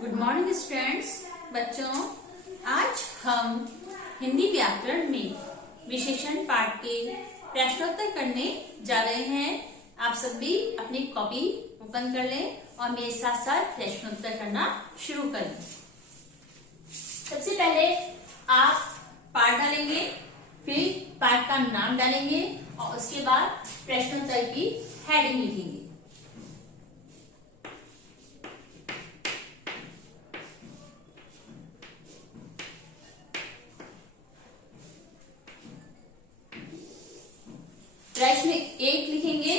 Good morning students. बच्चों, आज हम हिंदी व्याकरण में विशेषण पाठ के प्रश्नोत्तर करने जा रहे हैं। आप सभी अपनी कॉपी ओपन कर लें और मेरे साथ साथ प्रश्नोत्तर करना शुरू करें। सबसे पहले आप पाठ डालेंगे, फिर पाठ का नाम डालेंगे और उसके बाद प्रश्नोत्तर की हेडिंग लिखेंगे। प्रश्न 1 लिखेंगे,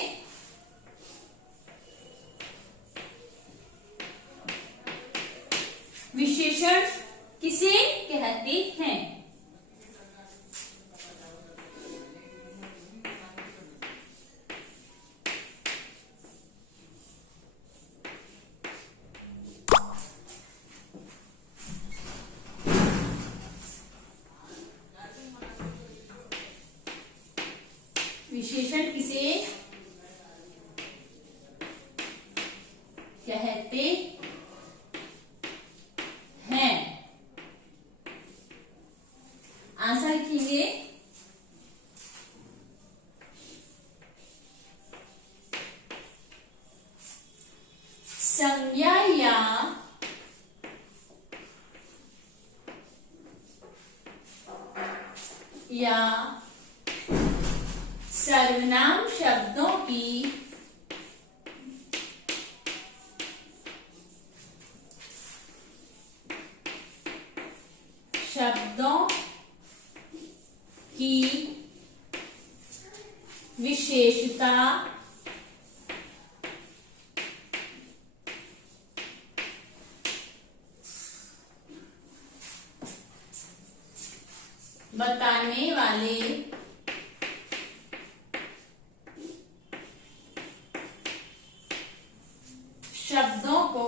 विशेषण किसे कहते हैं? विशेषण किसे कहते हैं? आंसर लिखेंगे, संज्ञा या सर्वनाम शब्दों की विशेषता बताने वाले शब्दों को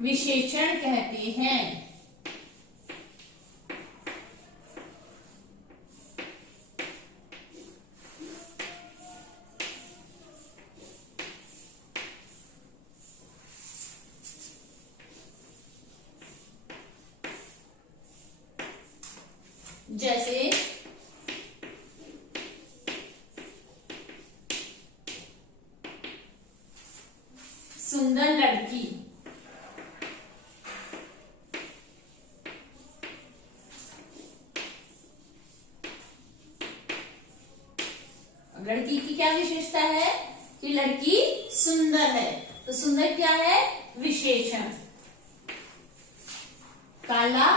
विशेषण कहते हैं। जैसे सुंदर लड़की, लड़की की क्या विशेषता है कि लड़की सुंदर है, तो सुंदर क्या है? विशेषण। काला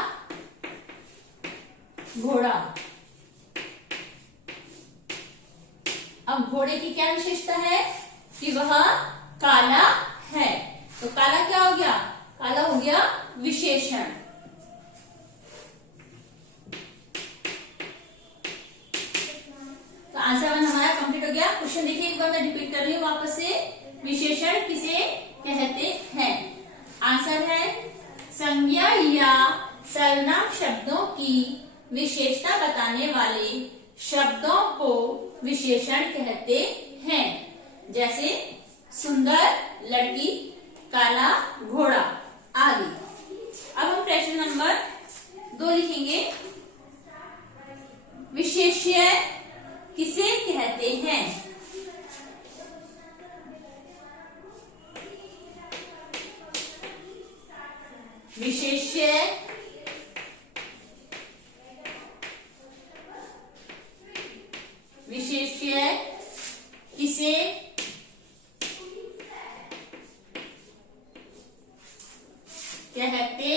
घोड़ा, अब घोड़े की क्या विशेषता है कि वह काला है, तो काला क्या हो गया? काला हो गया विशेषण। तो आंसर 1 हमारा कंप्लीट हो गया। क्वेश्चन देखिए, एक बार मैं रिपीट कर रही हूँ वापस से। विशेषण किसे कहते हैं? आंसर है, संज्ञा या सर्वनाम शब्दों की विशेषता बताने वाले शब्दों को विशेषण कहते हैं। जैसे सुंदर लड़की, काला घोड़ा आदि। अब हम प्रश्न नंबर 2 लिखेंगे, विशेष्य किसे कहते हैं? विशेष्य किसे कहते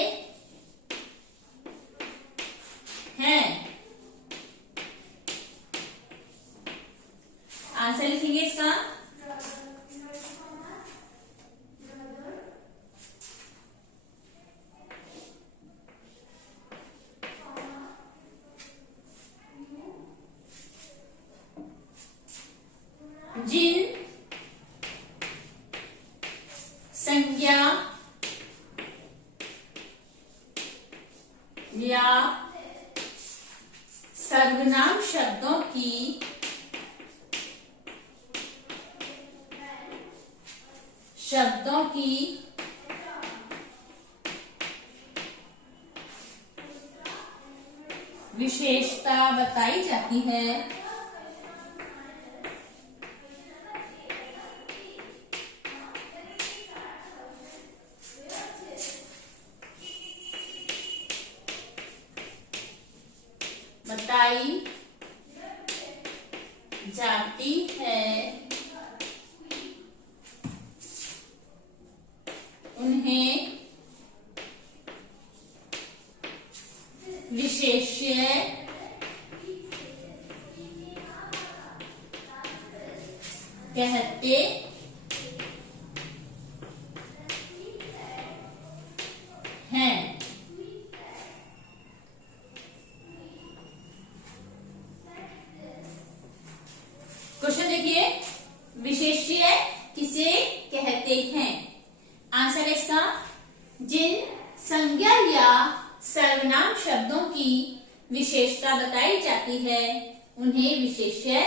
हैं? आंसर लिखेंगे इसका, जिन संज्ञा या सर्वनाम शब्दों की शब्दों की विशेषता बताई जाती है। बताई जाती है। उन्हें विशेष्य कहते हैं। क्वेश्चन देखिए, विशेष्य किसे कहते हैं? आंसर है इसका, जिन संज्ञा या सर्वनाम शब्दों की विशेषता बताई जाती है उन्हें विशेष्य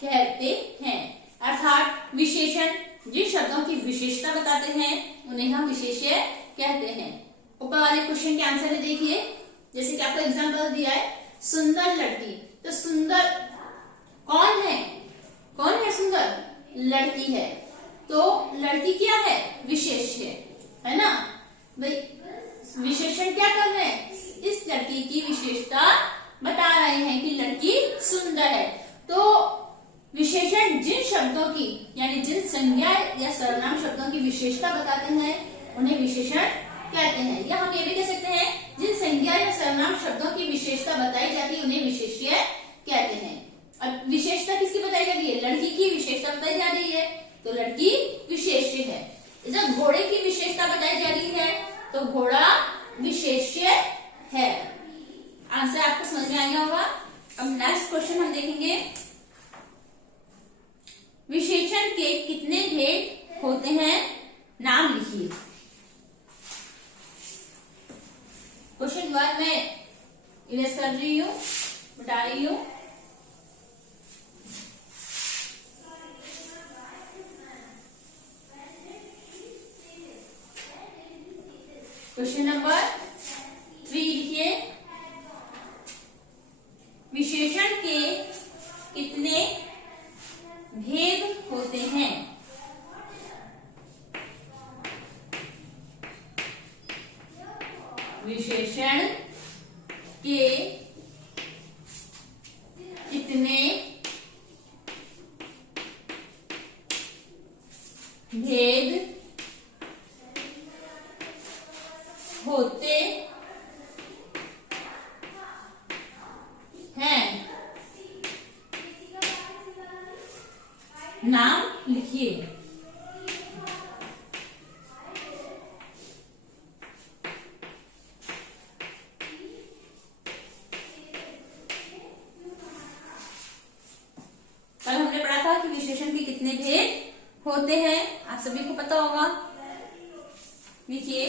कहते हैं। अर्थात विशेषण जिन शब्दों की विशेषता बताते हैं उन्हें हम विशेष्य कहते हैं। ऊपर वाले क्वेश्चन के आंसर देखिए, जैसे कि आपको एग्जांपल दिया है, सुंदर लड़की। तो सुंदर कौन है? कौन है सुंदर? लड़की है। तो लड़की क्या है? विशेष्य है ना भाई। विशेषण क्या कर रहे हैं? इस लड़की की विशेषता बता रहे हैं कि लड़की सुंदर है। तो विशेषण जिन शब्दों की, यानी जिन संज्ञा या सर्वनाम शब्दों की विशेषता बताते हैं उन्हें विशेषण कहते हैं। या हम ये भी कह सकते हैं, जिन संज्ञा या सर्वनाम शब्दों की विशेषता बताई जाती है उन्हें विशेष्य कहते हैं। अब विशेषता किसकी बताई जा रही है? लड़की की विशेषता बताई जा रही है, तो लड़की विशेष्य है। जब घोड़े की विशेषता बताई जा रही है तो घोड़ा विशेष्य है। आंसर आपको समझ में आ गया होगा। अब नेक्स्ट क्वेश्चन हम देखेंगे, विशेषण के कितने भेद होते हैं? नाम लिखिए। क्वेश्चन बाद मैं इरेज कर रही हूँ, बता रही हूँ। क्वेश्चन नंबर 3 लिखिए, विशेषण के कितने भेद होते हैं? विशेषण के कितने भेद होते हैं? नाम लिखिए। कल हमने पढ़ा था कि विशेषण के कितने भेद होते हैं, आप सभी को पता होगा। लिखिए,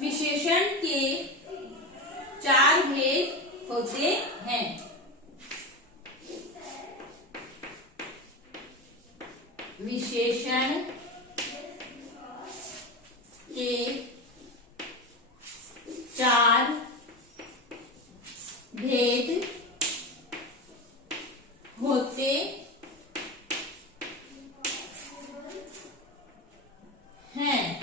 विशेषण के 4 भेद होते हैं। विशेषण के 4 भेद होते हैं।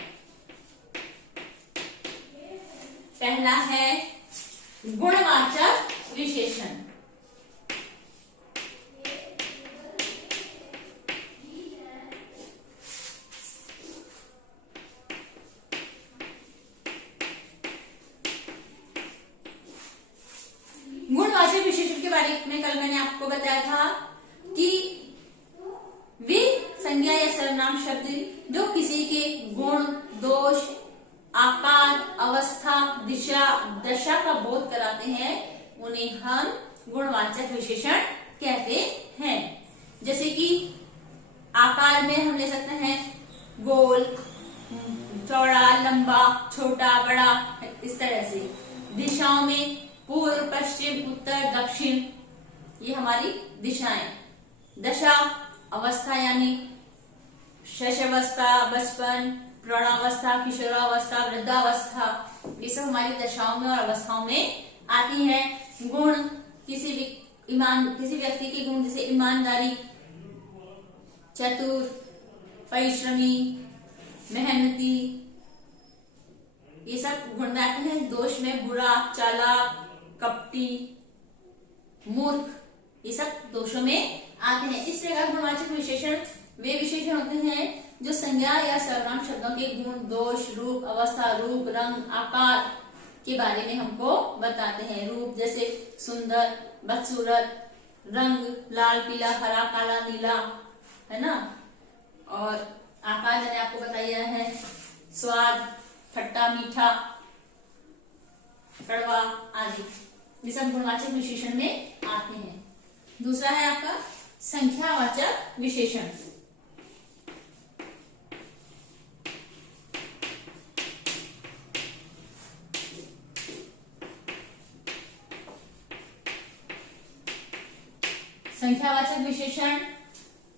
पहला है गुणवाचक विशेषण। गुणवाचक विशेषण के बारे में कल मैंने आपको बताया था कि वे संज्ञा या सर्वनाम शब्द जो किसी के गुण, दोष, आकार, अवस्था, दिशा, दशा का बोध कराते हैं उन्हें हम गुणवाचक विशेषण कहते हैं। जैसे कि आकार में हम ले सकते हैं गोल, चौड़ा, लंबा, छोटा, बड़ा, इस तरह से। दिशाओं में पूर्व, पश्चिम, उत्तर, दक्षिण, ये हमारी दिशाएं। दशा, अवस्था यानी शैशवावस्था, बचपन, प्रौढ़ावस्था, किशोरावस्था, वृद्धावस्था, ये सब हमारी दशाओं में और अवस्थाओं में आती है। गुण, किसी व्यक्ति के गुण जैसे ईमानदारी, चतुर, परिश्रमी, मेहनती, ये सब गुण में आते हैं। दोष में बुरा, चालाक, कपटी, मूर्ख, ये सब दोषों में आते हैं। इस प्रकार गुणवाचक विशेषण वे विशेषण होते हैं जो संज्ञा या सर्वनाम शब्दों के गुण, दोष, रूप, अवस्था, रूप, रंग, आकार के बारे में हमको बताते हैं। रूप जैसे सुंदर, बदसूरत, रंग लाल, पीला, हरा, काला, नीला, है ना। और आकार मैंने आपको बताया है, स्वाद, खट्टा, मीठा, कड़वा आदि, ये सब गुणवाचक विशेषण में आते हैं। दूसरा है आपका संख्यावाचक विशेषण। संख्यावाचक विशेषण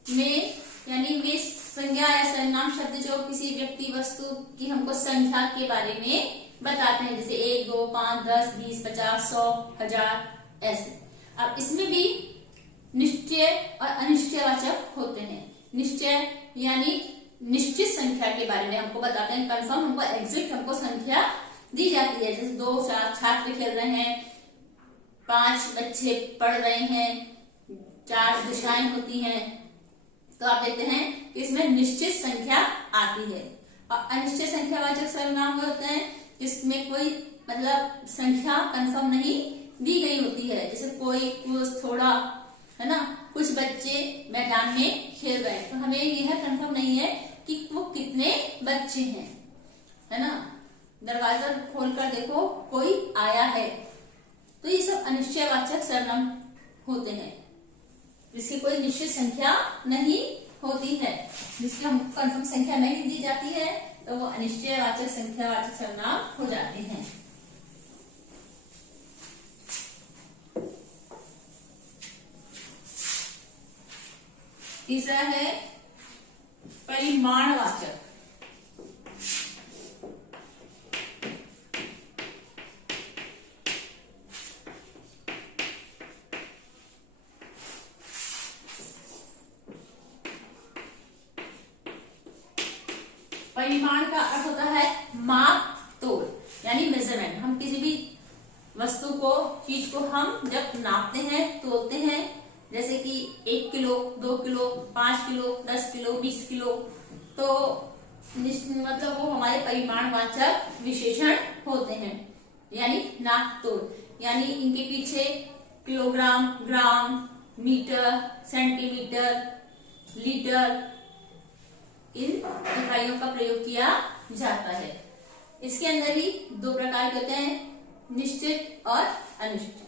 में यानी वे संज्ञा या सर्वनाम शब्द जो किसी व्यक्ति, वस्तु की हमको संख्या के बारे में बताते हैं, जैसे 1, 2, 5, 10, 20, 50, 100, 1000, ऐसे। अब इसमें भी निश्चय और अनिश्चयवाचक होते हैं। निश्चय यानी निश्चित संख्या के बारे में हमको बताते हैं, कंफर्म हमको एग्जैक्ट हमको संख्या दी जाती है। जैसे 2 छात्र खेल रहे हैं, 5 बच्चे पढ़ रहे हैं, 4 दिशाएं होती हैं, तो आप देखते हैं कि इसमें निश्चित संख्या आती है। और अनिश्चित संख्यावाचक सर्वनाम होते हैं जिसमें कोई मतलब संख्या कंफर्म नहीं दी गई होती है, जैसे कोई, कुछ, थोड़ा, है ना। कुछ बच्चे मैदान में खेल रहे हैं, तो हमें यह कंफर्म नहीं है कि वो कितने बच्चे हैं, है ना। दरवाजा खोलकर देखो कोई आया है, तो ये सब अनिश्चयवाचक सर्वनाम होते हैं जिसकी कोई निश्चित संख्या नहीं होती है, जिसकी हमको कंफर्म संख्या नहीं दी जाती है, तो वो अनिश्चयवाचक संख्यावाचक सर्वनाम हो जाते हैं। तीसरा है परिमाणवाचक। परिमाण का अर्थ होता है माप तोल, यानी मेजरमेंट। हम किसी भी वस्तु को, चीज को हम जब नापते हैं, तोलते हैं, जैसे कि 1 kilo, 2 kilo, 5 kilo, 10 kilo, 20 kilo, तो मतलब वो हमारे परिमाणवाचक विशेषण होते हैं, यानी नाप तोल। यानी इनके पीछे किलोग्राम, ग्राम, मीटर, सेंटीमीटर, लीटर, इन इकाइयों का प्रयोग किया जाता है। इसके अंदर ही 2 प्रकार के होते हैं, निश्चित और अनिश्चित।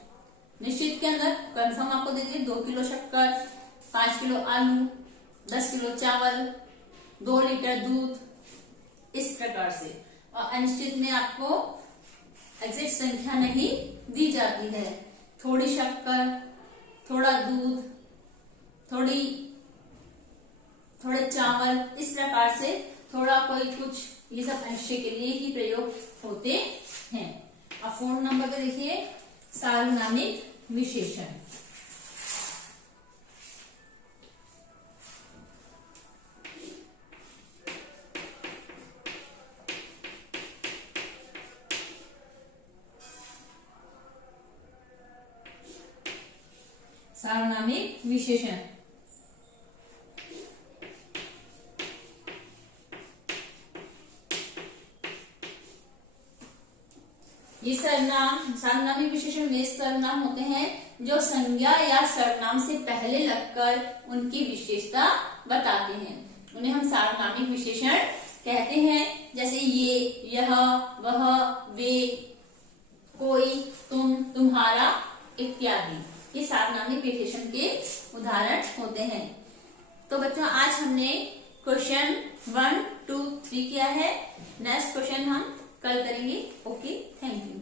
निश्चित के अंदर कंफर्म आपको दे दिए 2 किलो शक्कर, 5 किलो आलू, 10 किलो चावल, 2 लीटर दूध, इस प्रकार से। और अनिश्चित में आपको एग्जैक्ट संख्या नहीं दी जाती है, थोड़ी शक्कर, थोड़ा दूध, थोड़े चावल, इस प्रकार से थोड़ा कोई कुछ, ये सब अनिश्चय के लिए ही प्रयोग होते हैं। अब 4 नंबर पे देखिए सार्वनामिक विशेषण। सार्वनामिक विशेषण ये सार्वनामिक विशेषण वे सर्वनाम होते हैं जो संज्ञा या सर्वनाम से पहले लगकर उनकी विशेषता बताते हैं, उन्हें हम सार्वनामिक विशेषण कहते हैं। जैसे ये, यह, वह, वे, कोई, तुम, तुम्हारा इत्यादि, ये सार्वनामिक विशेषण के उदाहरण होते हैं। तो बच्चों आज हमने क्वेश्चन 1, 2, 3 किया है। नेक्स्ट क्वेश्चन हम कल करेंगे। Okay, thank you.